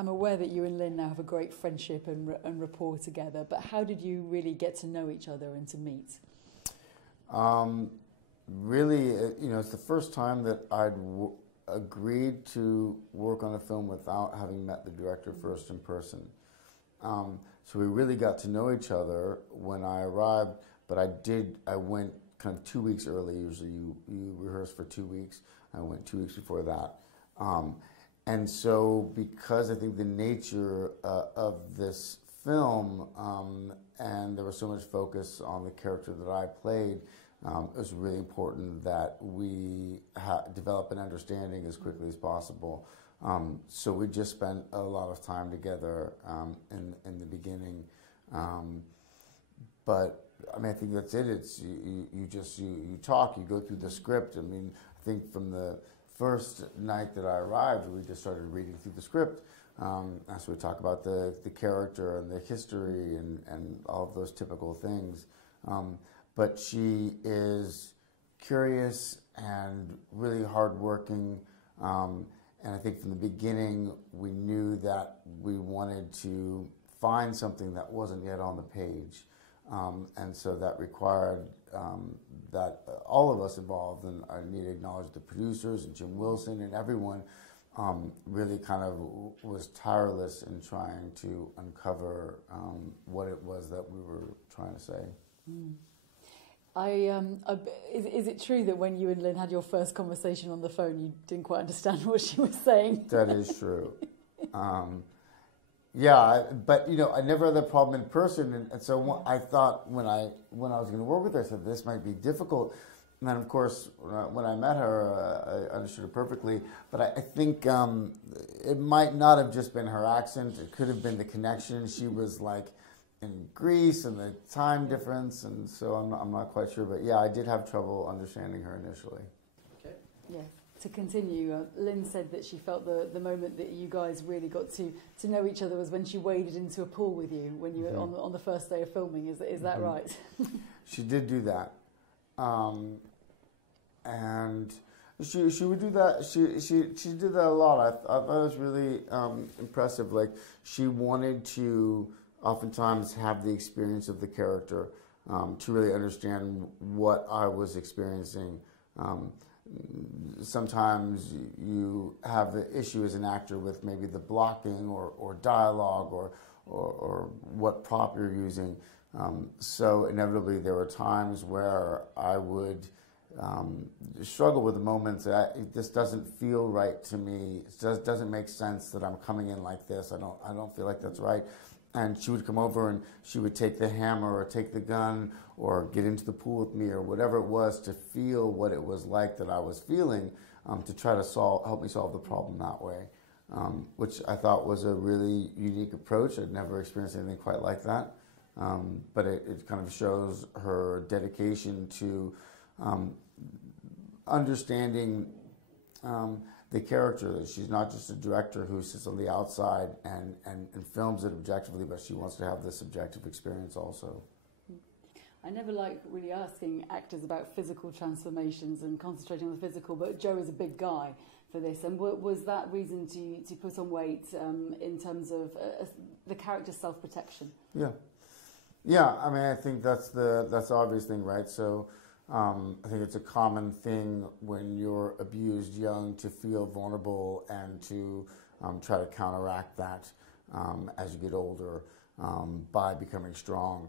I'm aware that you and Lynn now have a great friendship and rapport together, but how did you really get to know each other and to meet? Really, it's the first time that I'd agreed to work on a film without having met the director first in person. So we really got to know each other when I arrived, but I went kind of 2 weeks early. Usually you rehearse for 2 weeks. I went 2 weeks before that. And so because I think the nature of this film, and there was so much focus on the character that I played, it was really important that we develop an understanding as quickly as possible. So we just spent a lot of time together in the beginning. But I mean, I think that's it. It's you talk, you go through the script. I mean, I think from the first night that I arrived, we just started reading through the script. So we talk about the character and the history and all of those typical things. But she is curious and really hardworking. And I think from the beginning, we knew that we wanted to find something that wasn't yet on the page. And so that required that all of us involved, and I need to acknowledge the producers and Jim Wilson and everyone, really kind of was tireless in trying to uncover what it was that we were trying to say. Mm. Is it true that when you and Lynn had your first conversation on the phone, you didn't quite understand what she was saying? That is true. Yeah, but I never had that problem in person, and so I thought when I was going to work with her, I said this might be difficult. And then, of course, when I met her, I understood her perfectly. But I think it might not have just been her accent; it could have been the connection. She was like in Greece and the time difference, and so I'm not quite sure. But yeah, I did have trouble understanding her initially. Okay. Yeah. To continue, Lynn said that she felt the moment that you guys really got to know each other was when she waded into a pool with you when you were on the first day of filming. Is that right? She did do that, and she would do that. She did that a lot. I thought it was really impressive. Like, she wanted to oftentimes have the experience of the character to really understand what I was experiencing. Sometimes you have the issue as an actor with maybe the blocking or dialogue or what prop you're using. So inevitably there were times where I would struggle with the moments that this doesn't feel right to me. It doesn't make sense that I'm coming in like this. I don't feel like that's right. And she would come over and she would take the hammer or take the gun or get into the pool with me or whatever it was to feel what it was like that I was feeling, to try to help me solve the problem that way, which I thought was a really unique approach. I'd never experienced anything quite like that, but it kind of shows her dedication to understanding the character. That she's not just a director who sits on the outside and films it objectively, but she wants to have this subjective experience also. I never like really asking actors about physical transformations and concentrating on the physical, but Joe is a big guy for this. And was that reason to put on weight in terms of the character's self-protection? Yeah. Yeah, I mean, I think that's the obvious thing, right? So I think it's a common thing when you're abused young to feel vulnerable and to try to counteract that as you get older by becoming strong.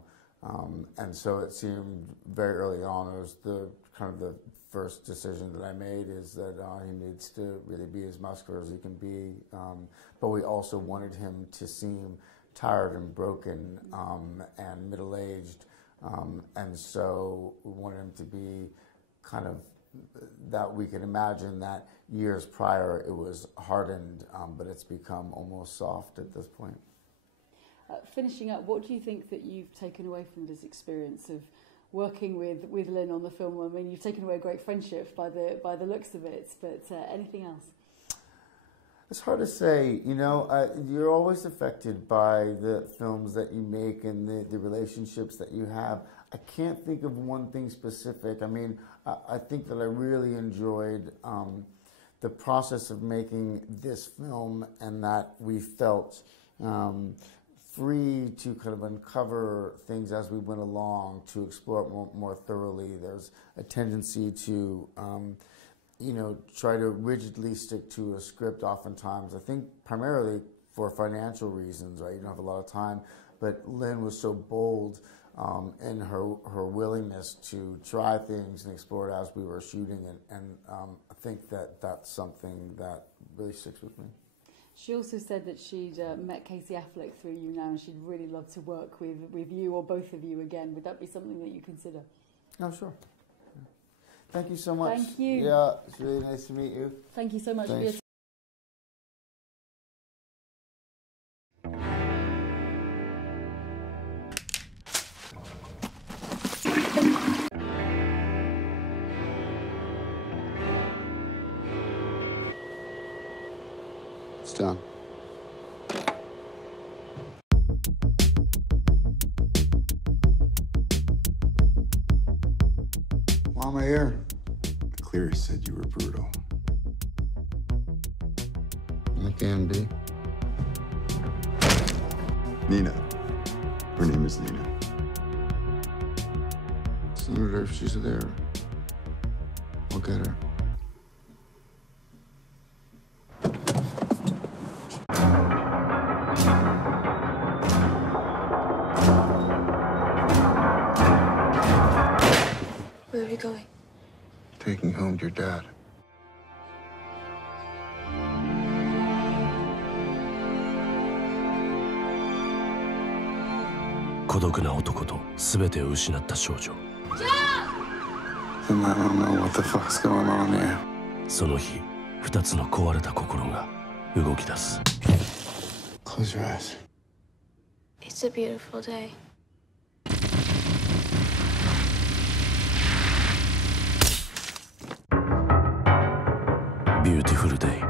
And so it seemed very early on, it was the first decision that I made is that he needs to really be as muscular as he can be. But we also wanted him to seem tired and broken and middle-aged. And so we wanted him to be kind of that we can imagine that years prior it was hardened, but it's become almost soft at this point. Finishing up, what do you think that you've taken away from this experience of working with Lynn on the film? I mean, you've taken away a great friendship by the looks of it, but anything else? It's hard to say. You're always affected by the films that you make and the relationships that you have. I can't think of one thing specific. I mean, I think that I really enjoyed the process of making this film, and that we felt free to kind of uncover things as we went along, to explore it more thoroughly. There's a tendency to, try to rigidly stick to a script oftentimes, I think primarily for financial reasons, right? You don't have a lot of time. But Lynn was so bold in her willingness to try things and explore it as we were shooting, and I think that's something that really sticks with me. She also said that she'd met Casey Affleck through you now, and she'd really love to work with you or both of you again. Would that be something that you consider? Oh, sure. Yeah. Thank you so much. Thank you. Yeah, it's really nice to meet you. Thank you so much for your time. It's done. Why am I here? Cleary said you were brutal. I can be. Nina. Her name is Nina. Senator, if she's there, I'll get her. Where are you going? Taking home your dad. 孤独な男と全てを失った少女。And I don't know what the fuck's going on here. その日、二つの壊れた心が動き出す。Close your eyes. It's a beautiful day. Beautiful day.